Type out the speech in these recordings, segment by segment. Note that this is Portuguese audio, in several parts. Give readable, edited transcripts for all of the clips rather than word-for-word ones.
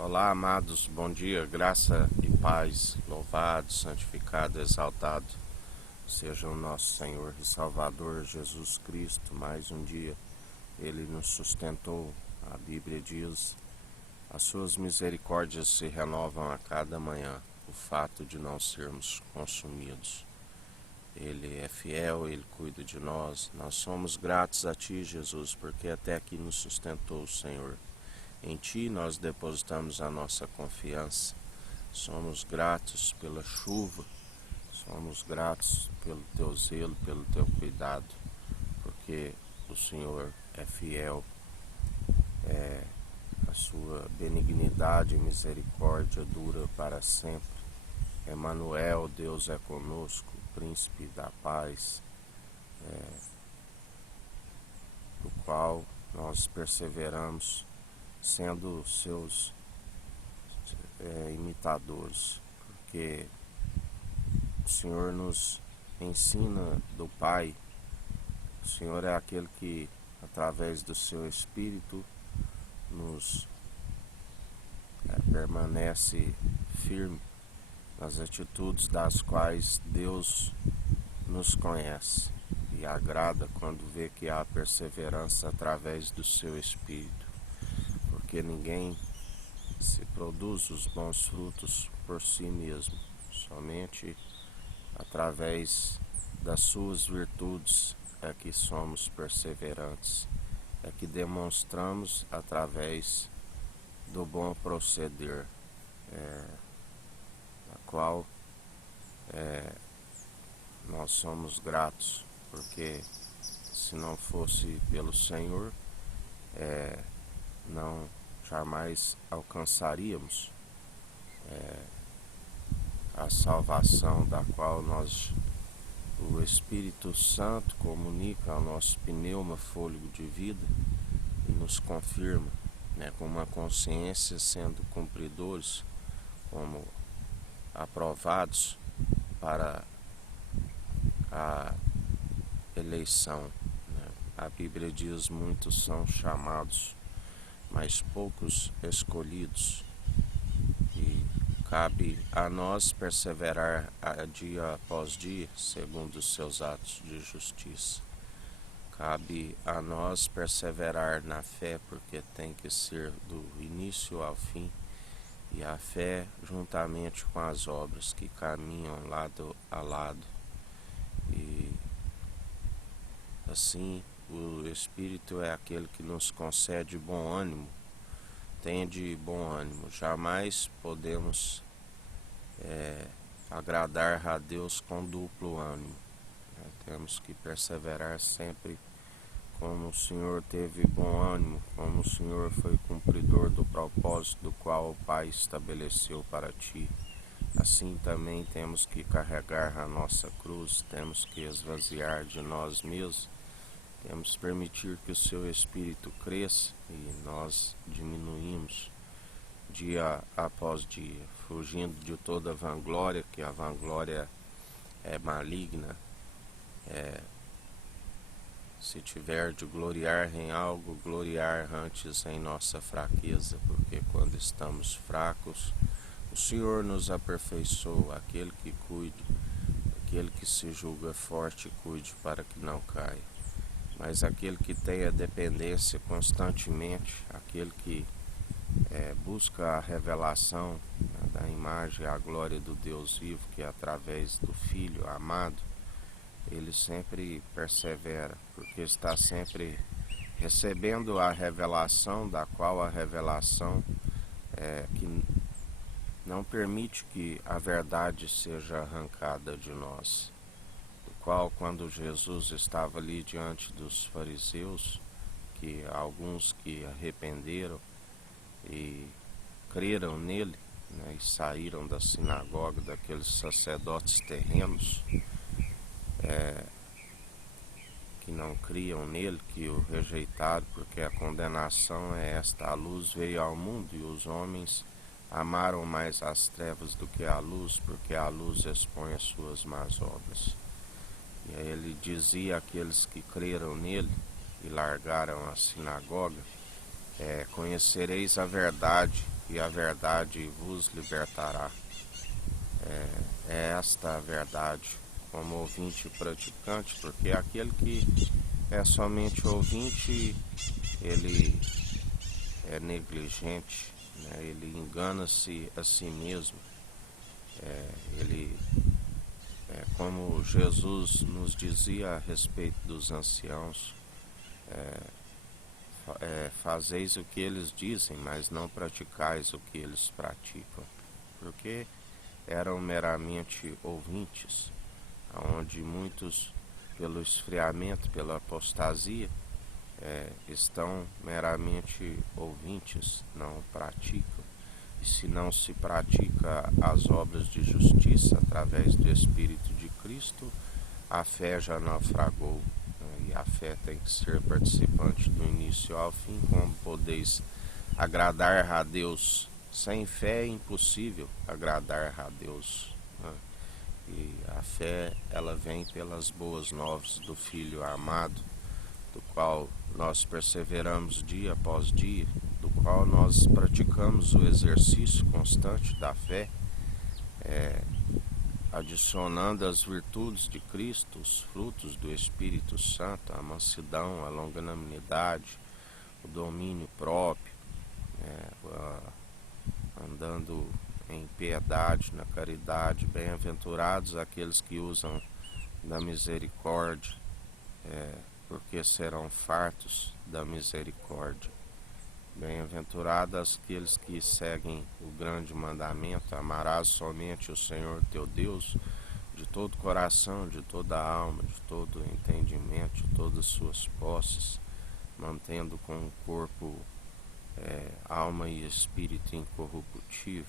Olá, amados, bom dia, graça e paz, louvado, santificado, exaltado seja o nosso Senhor e Salvador Jesus Cristo. Mais um dia Ele nos sustentou. A Bíblia diz: as suas misericórdias se renovam a cada manhã. O fato de não sermos consumidos, Ele é fiel, Ele cuida de nós. Nós somos gratos a Ti, Jesus, porque até aqui nos sustentou o Senhor. Em Ti nós depositamos a nossa confiança. Somos gratos pela chuva, somos gratos pelo Teu zelo, pelo Teu cuidado, porque o Senhor é fiel, a Sua benignidade e misericórdia dura para sempre. Emanuel, Deus é conosco, Príncipe da paz, do qual nós perseveramos, sendo seus imitadores, porque o Senhor nos ensina do Pai. O Senhor é aquele que, através do seu Espírito, nos permanece firme nas atitudes das quais Deus nos conhece e agrada quando vê que há perseverança através do seu Espírito, porque ninguém se produz os bons frutos por si mesmo, somente através das suas virtudes é que somos perseverantes, é que demonstramos através do bom proceder, a qual nós somos gratos, porque se não fosse pelo Senhor, não jamais alcançaríamos a salvação da qual o Espírito Santo comunica ao nosso pneuma, fôlego de vida, e nos confirma, com uma consciência, sendo cumpridores, como aprovados para a eleição. A Bíblia diz: muitos são chamados, mas poucos escolhidos. E cabe a nós perseverar dia após dia, segundo os seus atos de justiça. Cabe a nós perseverar na fé, porque tem que ser do início ao fim. E a fé juntamente com as obras que caminham lado a lado. E assim, o Espírito é aquele que nos concede bom ânimo. Tende bom ânimo. Jamais podemos agradar a Deus com duplo ânimo. Temos que perseverar sempre como o Senhor teve bom ânimo, como o Senhor foi cumpridor do propósito do qual o Pai estabeleceu para ti. Assim também temos que carregar a nossa cruz, temos que esvaziar de nós mesmos, temos que permitir que o seu Espírito cresça e nós diminuímos dia após dia, fugindo de toda vanglória, que a vanglória é maligna. Se tiver de gloriar em algo, gloriar antes em nossa fraqueza, porque quando estamos fracos, o Senhor nos aperfeiçoa. Aquele que cuide, aquele que se julga forte, cuide para que não caia. Mas aquele que tem a dependência constantemente, aquele que busca a revelação da imagem e a glória do Deus vivo, que é através do Filho amado, ele sempre persevera, porque está sempre recebendo a revelação, da qual a revelação que não permite que a verdade seja arrancada de nós. Do qual, quando Jesus estava ali diante dos fariseus, que alguns que arrependeram e creram nele, e saíram da sinagoga, daqueles sacerdotes terrenos, que não criam nele, que o rejeitaram, porque a condenação é esta: a luz veio ao mundo e os homens amaram mais as trevas do que a luz, porque a luz expõe as suas más obras. E aí ele dizia àqueles que creram nele e largaram a sinagoga: conhecereis a verdade, e a verdade vos libertará. É esta a verdade, como ouvinte e praticante, porque aquele que é somente ouvinte, ele é negligente, né? Ele engana-se a si mesmo. Ele, como Jesus nos dizia a respeito dos anciãos, fazeis o que eles dizem, mas não praticais o que eles praticam, porque eram meramente ouvintes, onde muitos, pelo esfriamento, pela apostasia, estão meramente ouvintes, não praticam. E se não se pratica as obras de justiça através do Espírito de Cristo, a fé já naufragou, né? E a fé tem que ser participante do início ao fim. Como podeis agradar a Deus? Sem fé é impossível agradar a Deus, né? E a fé, ela vem pelas boas novas do Filho amado, do qual nós perseveramos dia após dia, do qual nós praticamos o exercício constante da fé, adicionando as virtudes de Cristo, os frutos do Espírito Santo, a mansidão, a longanimidade, o domínio próprio, andando em piedade, na caridade. Bem-aventurados aqueles que usam da misericórdia, porque serão fartos da misericórdia. Bem-aventurados aqueles que seguem o grande mandamento: amarás somente o Senhor teu Deus de todo o coração, de toda a alma, de todo o entendimento, de todas as suas posses, mantendo com o corpo, alma e espírito incorruptível,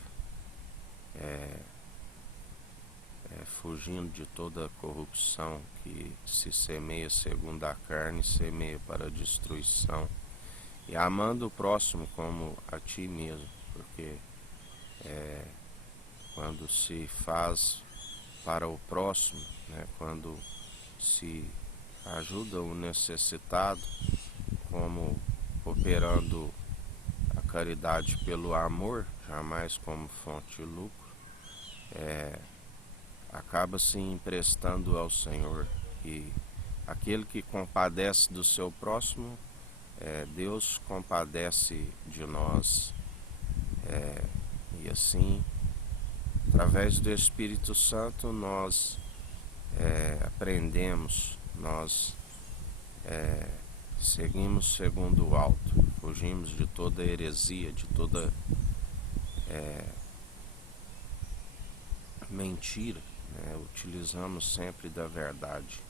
fugindo de toda a corrupção que se semeia segundo a carne, semeia para a destruição, e amando o próximo como a ti mesmo, porque quando se faz para o próximo, né, quando se ajuda o necessitado, como operando a caridade pelo amor, jamais como fonte de lucro, acaba se emprestando ao Senhor. E aquele que compadece do seu próximo, Deus compadece de nós. E assim, através do Espírito Santo, nós aprendemos, nós seguimos segundo o alto, fugimos de toda heresia, de toda mentira, né? Utilizamos sempre da verdade.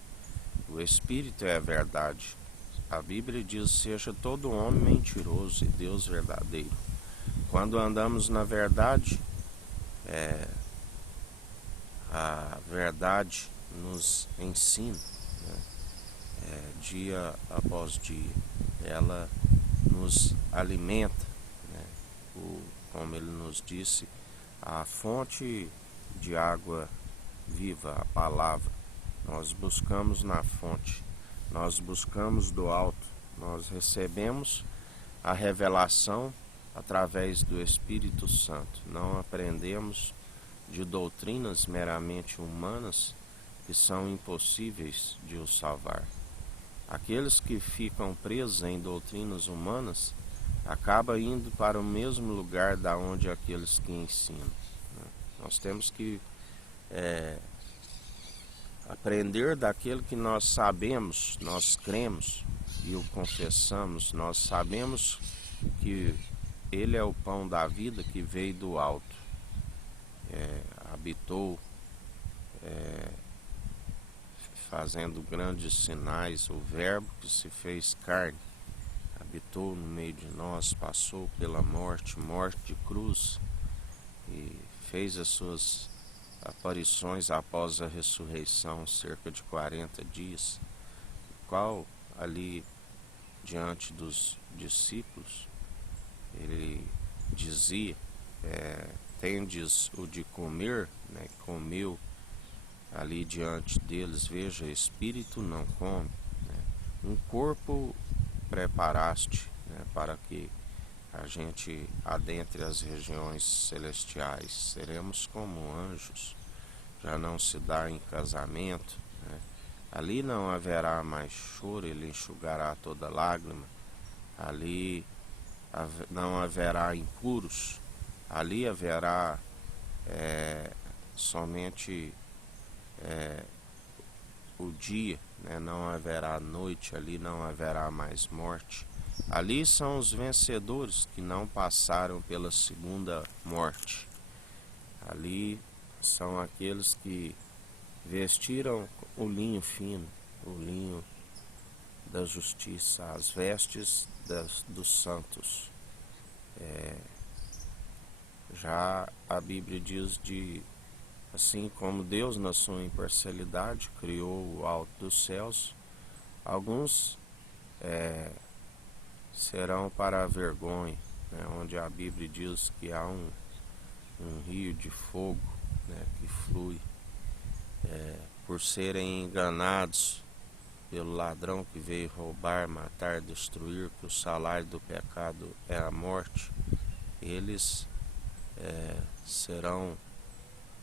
O Espírito é a verdade. A Bíblia diz: seja todo homem mentiroso e Deus verdadeiro. Quando andamos na verdade, a verdade nos ensina, né? Dia após dia. Ela nos alimenta, né? Como ele nos disse, a fonte de água viva, a palavra. Nós buscamos na fonte, nós buscamos do alto, nós recebemos a revelação através do Espírito Santo. Não aprendemos de doutrinas meramente humanas que são impossíveis de os salvar. Aqueles que ficam presos em doutrinas humanas acabam indo para o mesmo lugar da onde aqueles que ensinam, né? Nós temos que aprender daquele que nós sabemos, nós cremos e o confessamos. Nós sabemos que ele é o pão da vida que veio do alto, habitou, fazendo grandes sinais, o Verbo que se fez carne, habitou no meio de nós, passou pela morte de cruz, e fez as suas aparições após a ressurreição, cerca de 40 dias, o qual ali diante dos discípulos ele dizia: tendes o de comer, né? Comeu ali diante deles. Veja, espírito não come, né? Um corpo preparaste, né, para que a gente adentre as regiões celestiais, seremos como anjos, já não se dá em casamento, né? Ali não haverá mais choro, ele enxugará toda lágrima, ali não haverá impuros, ali haverá somente o dia, né? Não haverá noite, ali não haverá mais morte. Ali são os vencedores que não passaram pela segunda morte. Ali são aqueles que vestiram o linho fino, o linho da justiça, as vestes dos santos. Já a Bíblia diz assim como Deus na sua imparcialidade criou o alto dos céus, alguns serão para a vergonha, né, onde a Bíblia diz que há um rio de fogo, né, que flui, por serem enganados pelo ladrão que veio roubar, matar, destruir, que o salário do pecado é a morte. Eles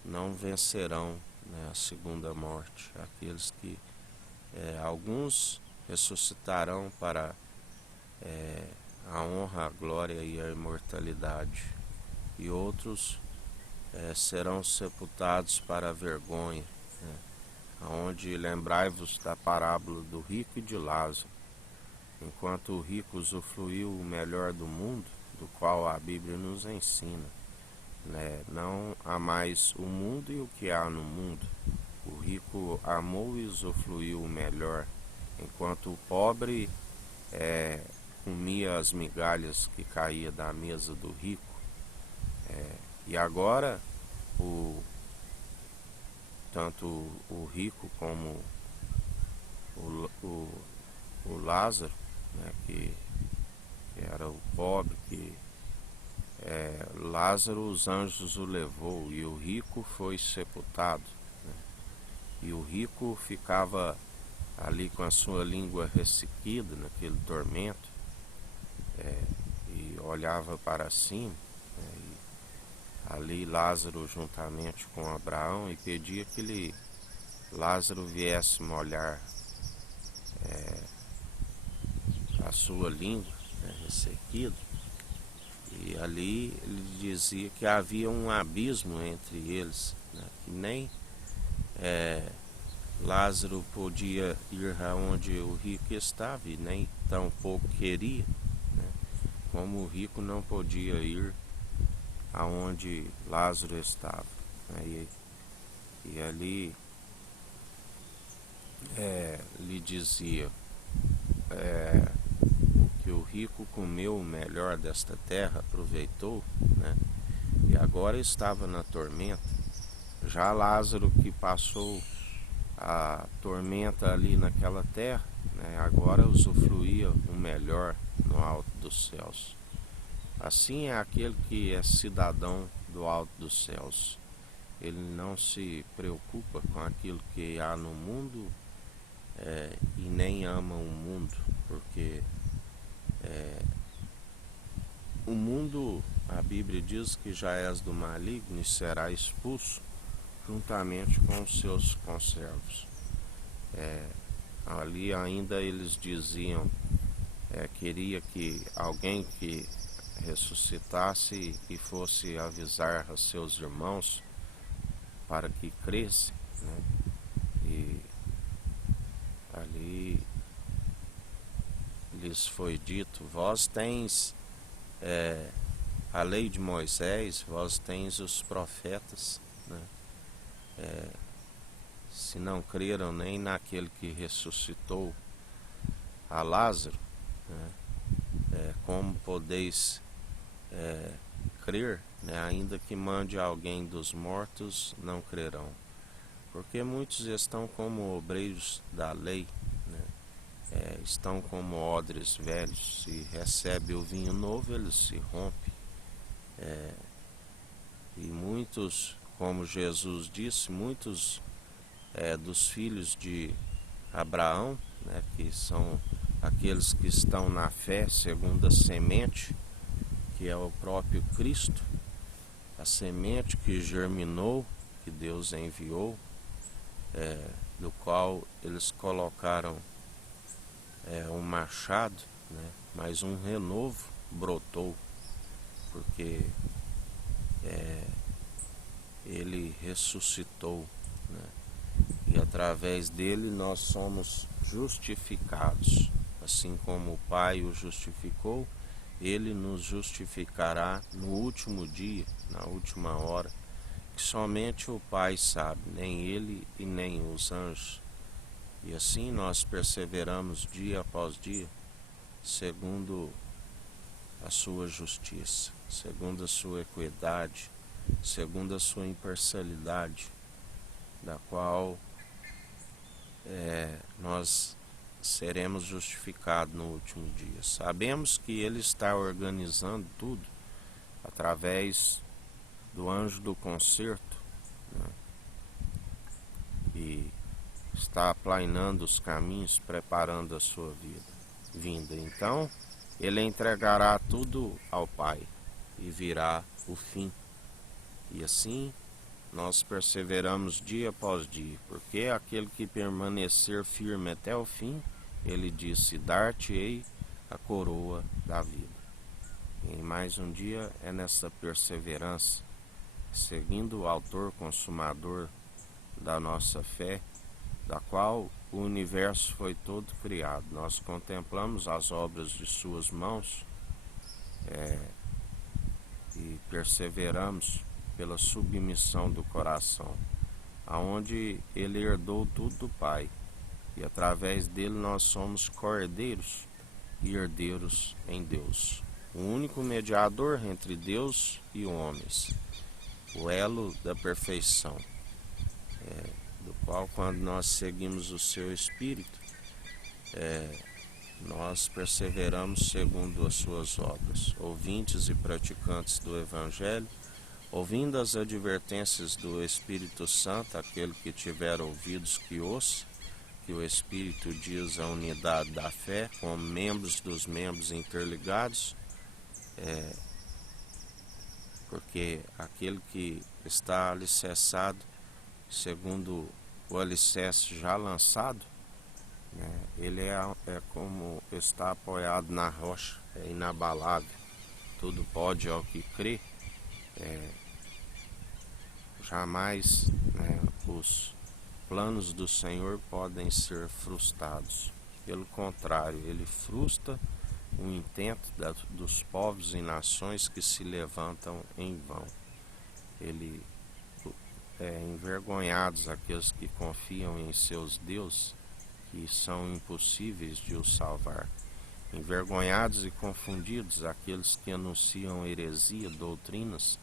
não vencerão, né, a segunda morte. Aqueles que alguns ressuscitarão para a honra, a glória e a imortalidade, e outros serão sepultados para a vergonha, né, onde lembrai-vos da parábola do rico e de Lázaro. Enquanto o rico usufruiu o melhor do mundo, do qual a Bíblia nos ensina, né? Não há mais o mundo e o que há no mundo. O rico amou e usufruiu o melhor, enquanto o pobre comia as migalhas que caía da mesa do rico. E agora, tanto o rico como o Lázaro, né, que era o pobre, Lázaro, os anjos o levou, e o rico foi sepultado, né? E o rico ficava ali com a sua língua ressequida naquele tormento, e olhava para cima, né? E ali Lázaro juntamente com Abraão, e pedia que Lázaro viesse molhar a sua língua, né, ressequida. E ali ele dizia que havia um abismo entre eles, né, que nem Lázaro podia ir aonde o rico estava, e nem tão pouco queria, né, como o rico não podia ir aonde Lázaro estava, né, e ali lhe dizia que o rico comeu o melhor desta terra, aproveitou, né, e agora estava na tormenta. Já Lázaro, que passou a tormenta ali naquela terra, né, agora usufruía o melhor no alto dos céus. Assim é aquele que é cidadão do alto dos céus. Ele não se preocupa com aquilo que há no mundo, e nem ama o mundo, porque o mundo, a Bíblia diz que já és do maligno e será expulso juntamente com os seus conservos. Ali ainda eles diziam, queria que alguém que ressuscitasse e fosse avisar a seus irmãos para que crescem, né? E ali lhes foi dito: vós tens a lei de Moisés, vós tens os profetas, né? Se não creram nem naquele que ressuscitou a Lázaro, né, como podeis crer, né, ainda que mande alguém dos mortos, não crerão. Porque muitos estão como obreiros da lei, né, estão como odres velhos, se recebe o vinho novo, ele se rompe. E muitos, como Jesus disse, muitos dos filhos de Abraão, né, que são aqueles que estão na fé segundo a semente, que é o próprio Cristo, a semente que germinou, que Deus enviou, do qual eles colocaram um machado, né? Mas um renovo brotou, porque ele ressuscitou, né? E através dele nós somos justificados. Assim como o Pai o justificou, ele nos justificará no último dia, na última hora, que somente o Pai sabe, nem ele e nem os anjos. E assim nós perseveramos dia após dia, segundo a sua justiça, segundo a sua equidade, segundo a sua imparcialidade, da qual nós seremos justificados no último dia. Sabemos que ele está organizando tudo através do anjo do concerto, né? E está aplainando os caminhos, preparando a sua vinda. Então, ele entregará tudo ao Pai e virá o fim. E assim nós perseveramos dia após dia, porque aquele que permanecer firme até o fim, ele disse: dar-te-ei a coroa da vida. E em mais um dia é nessa perseverança, seguindo o autor consumador da nossa fé, da qual o universo foi todo criado. Nós contemplamos as obras de suas mãos e perseveramos pela submissão do coração, aonde ele herdou tudo do Pai, e através dele nós somos cordeiros e herdeiros em Deus, o único mediador entre Deus e homens, o elo da perfeição, do qual, quando nós seguimos o seu Espírito, nós perseveramos segundo as suas obras. Ouvintes e praticantes do Evangelho, ouvindo as advertências do Espírito Santo, aquele que tiver ouvidos que ouça, que o Espírito diz a unidade da fé, como membros dos membros interligados, porque aquele que está alicerçado, segundo o alicerce já lançado, ele é como está apoiado na rocha, é inabalável, tudo pode ao que crê. Jamais os planos do Senhor podem ser frustrados. Pelo contrário, ele frustra o intento dos povos e nações que se levantam em vão. Ele envergonhados aqueles que confiam em seus deuses, que são impossíveis de os salvar. Envergonhados e confundidos aqueles que anunciam heresia, doutrinas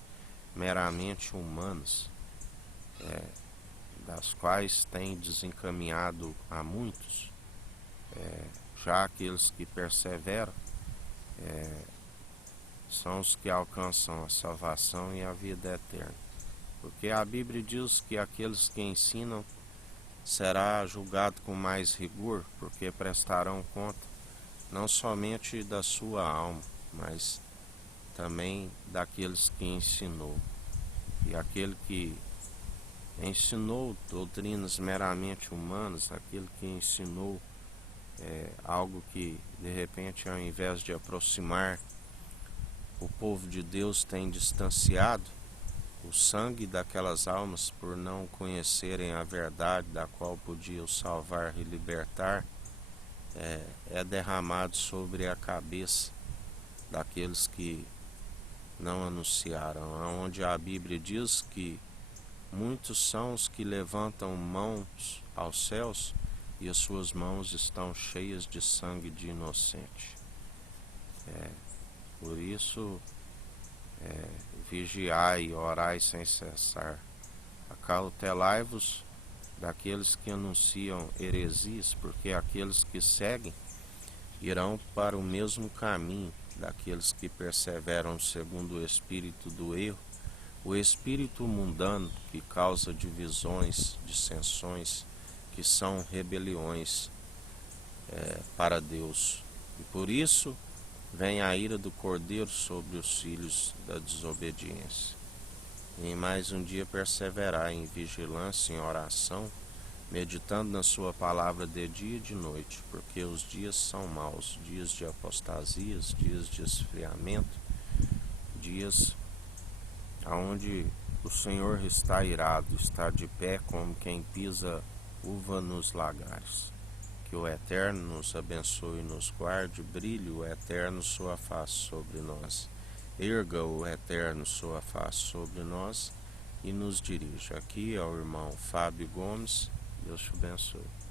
meramente humanas, das quais têm desencaminhado a muitos. Já aqueles que perseveram são os que alcançam a salvação e a vida eterna. Porque a Bíblia diz que aqueles que ensinam será julgado com mais rigor, porque prestarão conta não somente da sua alma, mas também daqueles que ensinou. E aquele que ensinou doutrinas meramente humanas, aquele que ensinou algo que de repente, ao invés de aproximar o povo de Deus, tem distanciado o sangue daquelas almas por não conhecerem a verdade da qual podia os salvar e libertar, é derramado sobre a cabeça daqueles que não anunciaram, onde a Bíblia diz que muitos são os que levantam mãos aos céus e as suas mãos estão cheias de sangue de inocente. Por isso, vigiai e orai sem cessar. Acautelai-vos daqueles que anunciam heresias, porque aqueles que seguem irão para o mesmo caminho daqueles que perseveram segundo o espírito do erro, o espírito mundano que causa divisões, dissensões, que são rebeliões para Deus. E por isso vem a ira do Cordeiro sobre os filhos da desobediência. E em mais um dia perseverar em vigilância, em oração, meditando na sua palavra de dia e de noite, porque os dias são maus, dias de apostasias, dias de esfriamento, dias onde o Senhor está irado, está de pé como quem pisa uva nos lagares. Que o Eterno nos abençoe e nos guarde, brilhe o Eterno sua face sobre nós, erga o Eterno sua face sobre nós e nos dirija. Aqui é o irmão Fábio Gomes, Deus te abençoe.